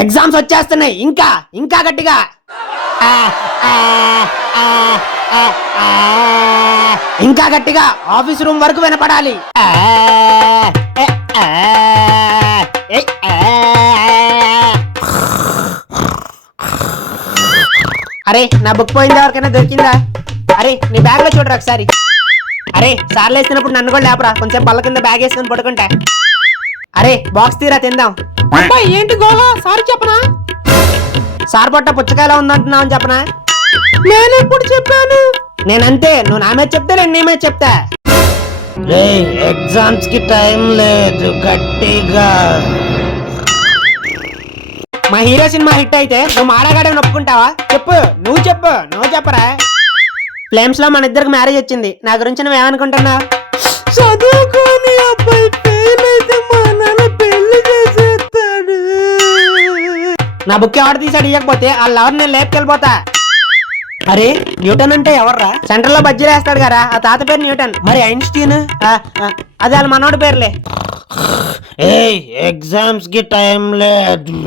Exams వచ్చేస్తున్నాయి, ఇంకా ఇంకా గట్టిగా. ఇంకా గట్టిగా, ఆఫీస్ రూమ్ వరకు వినపడాలి. అరే నా బుక్ పోయిందా, ఎవరికైనా దొరికిందా? అరే నీ బ్యాగ్ లో చూడరా ఒకసారి. అరే సార్లు వేసినప్పుడు నన్ను కూడా లేపరా, కొంచెం బల్ల కింద బ్యాగ్ వేసుకొని పడుకుంటా. అరే బాక్స్ తీరా తిందాం. ఏంటి గోళ, సార్ చెప్పనా? సార్ పొట్ట పుచ్చకాయలా ఉందంటున్నావు అని చెప్పనా? నేను ఎప్పుడు చెప్పాను? నేనంతే, నువ్వు నా మీద చెప్తే నేను నీ మీద చెప్తా. ఎగ్జామ్స్ కి టైం లేదు, గట్టిగా. మా హీరో సినిమా హిట్ అయితే నువ్వు మాడగాడని ఒప్పుకుంటావా? చెప్పు, నువ్వు చెప్పు, నువ్వు చెప్పరా. ఫ్లేమ్స్ లో మన ఇద్దరికి మ్యారేజ్ వచ్చింది, నా గురించి నువ్వేమనుకుంటున్నా? చదువుకోని అబ్బాయి ఫెయిల్ అయితే మా నాన్న పెళ్లి చేసేస్తాడు. నా బుక్ ఎవరు తీసాడు ఇవ్వకపోతే వాళ్ళ ఎవరు నేను లేపుకెళ్ళిపోతా. అరే న్యూటన్ అంటే ఎవర్రా? సెంటర్ లో బజ్జీలు వేస్తాడు కదా, ఆ తాత పేరు న్యూటన్. మరి ఐన్స్టీన్? అదే వాళ్ళ మనోడి పేర్లే. ఎగ్జామ్స్ కి టైం లేదు.